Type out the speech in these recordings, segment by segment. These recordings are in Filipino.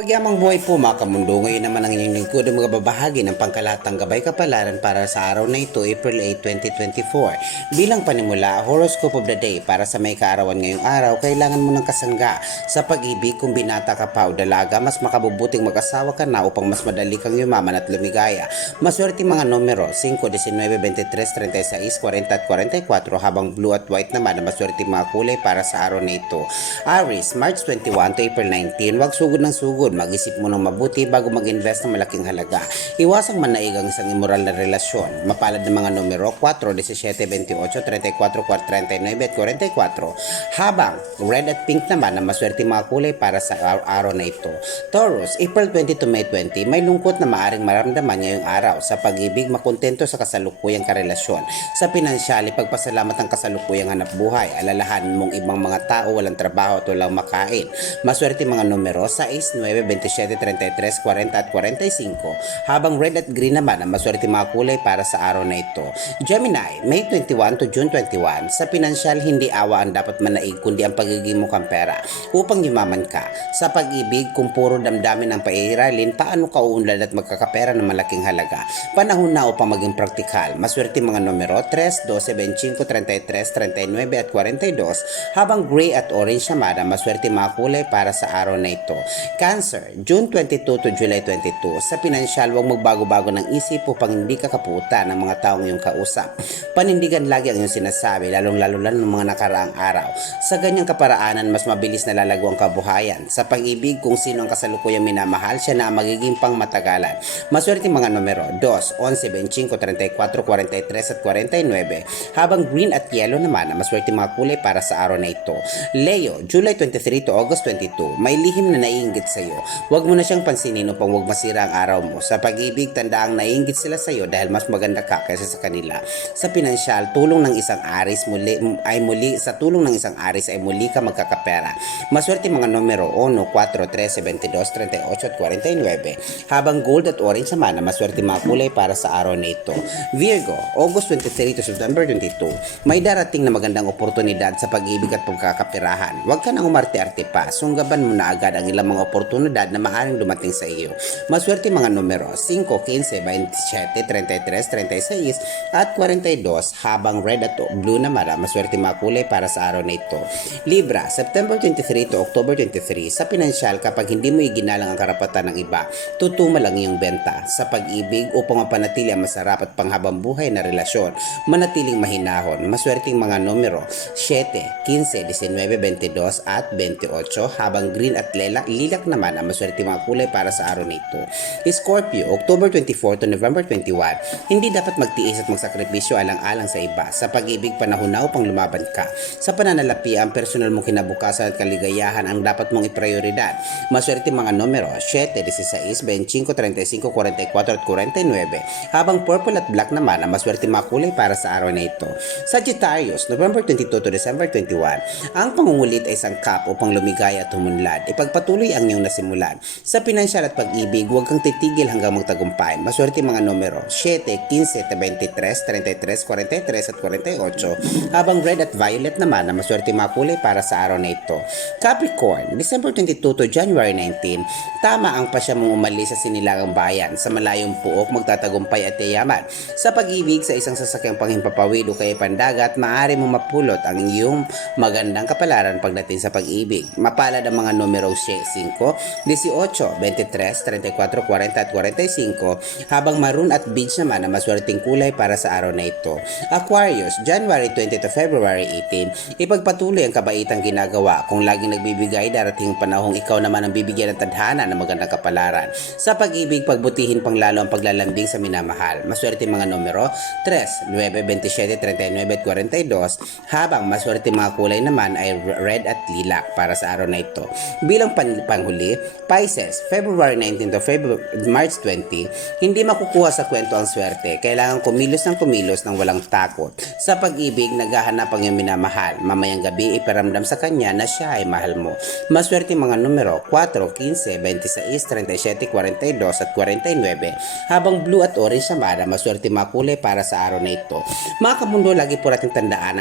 Pagyamang buhay po mga kamundo, ngayon naman ang inyong lingkod ang mga babahagi ng pangkalatang gabay kapalaran para sa araw na ito, April 8, 2024. Bilang panimula, horoscope of the day para sa may kaarawan ngayong araw, kailangan mo ng kasangga sa pag-ibig. Kung binata ka pa o dalaga, mas makabubuting mag-asawa ka na upang mas madali kang yumaman at lumigaya. Maswerte mga numero, 5, 19, 23, 36, 40 at 44, habang blue at white naman ang maswerte mga kulay para sa araw na ito. Aries, March 21 to April 19, wag sugod ng sugod. Mag-isip mo ng mabuti bago mag-invest ng malaking halaga. Iwasang manaig ang isang immoral na relasyon. Mapalad ng mga numero 4, 17, 28, 34, 39 at 44. Habang red at pink naman ang maswerte mga kulay para sa araw na ito. Taurus, April 20 to May 20, may lungkot na maaring maramdaman ngayong araw. Sa pag-ibig, makontento sa kasalukuyang karelasyon. Sa pinansyal, ipagpasalamat ang kasalukuyang hanap buhay. Alalahanin mong ibang mga tao walang trabaho at walang makain. Maswerte mga numero 6, 9, 27, 33, 40 at 45, habang red at green naman ang maswerte mga kulay para sa araw na ito. Gemini, May 21 to June 21, sa pinansyal hindi awa ang dapat manaig kundi ang pagiging mukhang pera upang yumaman ka. Sa pag-ibig, kung puro damdamin ang paiiralin, paano ka uunlad at magkakapera ng malaking halaga? Panahon na upang maging praktikal. Maswerte mga numero 3, 12, 25, 33, 39 at 42, habang gray at orange naman ang maswerte mga kulay para sa araw na ito. Cancer, June 22 to July 22. Sa pinansyal, huwag magbago-bago ng isip upang hindi ka kaputa ng mga taong iyong kausap. Panindigan lagi ang iyong sinasabi, lalong-lalo lang ng mga nakaraang araw. Sa ganyang kaparaanan, mas mabilis na lalago ang kabuhayan. Sa pag-ibig, kung sino ang kasalukuyang minamahal, siya na ang magiging pangmatagalan. Maswerte mga numero 2, 11, 25, 34, 43 at 49, habang green at yellow naman ang maswerte mga kulay para sa araw na ito. Leo, July 23 to August 22, may lihim na naiinggit sa iyo. Huwag mo na siyang pansinin upang huwag masira ang araw mo. Sa pag-ibig, tandaang naiinggit sila sa iyo dahil mas maganda ka kaysa sa kanila. Sa pinansyal, tulong ng isang aris ay muli ka magkakapera. Maswerte mga numero 1, 4, 13, 22, 38 at 49, habang gold at orange naman ang maswerte mga kulay para sa araw na ito. Virgo, August 23 to September 22, may darating na magandang oportunidad sa pag-ibig at pagkakapirahan. Huwag ka nang umarte-arte pa. Sunggaban mo na agad ang ilang mga oportunidad na maaaring dumating sa iyo. Maswerte mga numero 5, 15, 27, 33, 36 at 42, habang red at blue naman ang maswerte mga kulay para sa araw na ito. Libra, September 23 to October 23, sa pinansyal, kapag hindi mo iginalang ang karapatan ng iba, tutuma lang iyong benta. Sa pag-ibig, upang mapanatili ang masarap at panghabang buhay na relasyon, manatiling mahinahon. Maswerteng mga numero 7, 15, 19, 22 at 28, habang green at lilac naman ang maswerte mga kulay para sa araw na ito. Scorpio, October 24 to November 21, hindi dapat magtiis at magsakripisyo alang-alang sa iba. Sa pag-ibig, panahon na upang lumaban ka. Sa pananalapi, ang personal mong kinabukasan at kaligayahan ang dapat mong iprioridad. Maswerte mga numero 7, 16, 25, 35, 44 at 49, habang purple at black naman ang maswerte mga kulay para sa araw na ito. Sagittarius, November 22 to December 21, ang pangungulit ay sangkap upang lumigaya at humunlad. Ipagpatuloy ang iyong nasimulan. Sa pinansyal at pag-ibig, huwag kang titigil hanggang magtagumpay. Maswerte mga numero 7, 15, 23, 33, 43 at 48, habang red at violet naman ang maswerte mga kulay para sa araw na ito. Capricorn, December 22 to January 19, tama ang pasya mong umalis sa sinilangang bayan. Sa malayong puok, magtatagumpay at yayaman. Sa pag-ibig, sa isang sasakyang panghimpapawid o kaya pandagat, maaari mong mapulot ang iyong magandang kapalaran pagdating sa pag-ibig. Mapalad ang mga numero 5, 18, 23, 34, 40 at 45, habang maroon at beige naman ang maswerteng kulay para sa araw na ito. Aquarius, January 20 to February 18, ipagpatuloy ang kabaitang ginagawa. Kung laging nagbibigay, darating panahong ikaw naman ang bibigyan ng tadhana ng magandang kapalaran. Sa pag-ibig, pagbutihin pang lalo ang paglalambing sa minamahal. Maswerte mga numero 3, 9, 27, 39 at 42, habang maswerte mga kulay naman ay red at lilac para sa araw na ito. Bilang panghuli, Pisces, February 19 to March 20, hindi makukuha sa kwento ang swerte. Kailangan kumilos ng walang takot. Sa pag-ibig, naghahanap ang iyong minamahal. Mamayang gabi, iparamdam sa kanya na siya ay mahal mo. Maswerte mga numero 4, 15, 26, 37, 42 at 49, habang blue at orange naman ang maswerte mga kulay para sa araw na ito. Mga kamundo, lagi po natin tandaan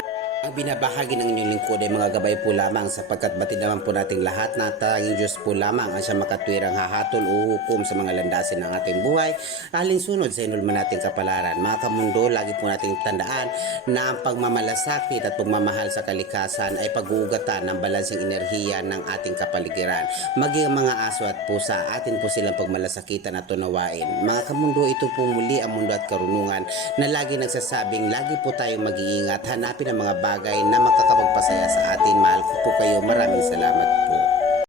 Ang binabahagi ng inyong lingkod ay mga gabay po lamang sapagkat batid naman po nating lahat na tanging Diyos po lamang ang siyang makatwirang hahatol o hukom sa mga landasin ng ating buhay alinsunod sa inulman nating kapalaran. Mga kamundo, lagi po nating tandaan na ang pagmamalasakit at pagmamahal sa kalikasan ay pag-uugatan ng balansing enerhiya ng ating kapaligiran. Maging mga aso at pusa, atin po silang pagmalasakitan at tunawain. Mga kamundo, ito po muli ang mundo at karunungan na lagi nagsasabing lagi po tayong mag-iingat, hanapin ang mga bagay na makakapagpasaya sa atin. Mahal ko po kayo. Maraming salamat po.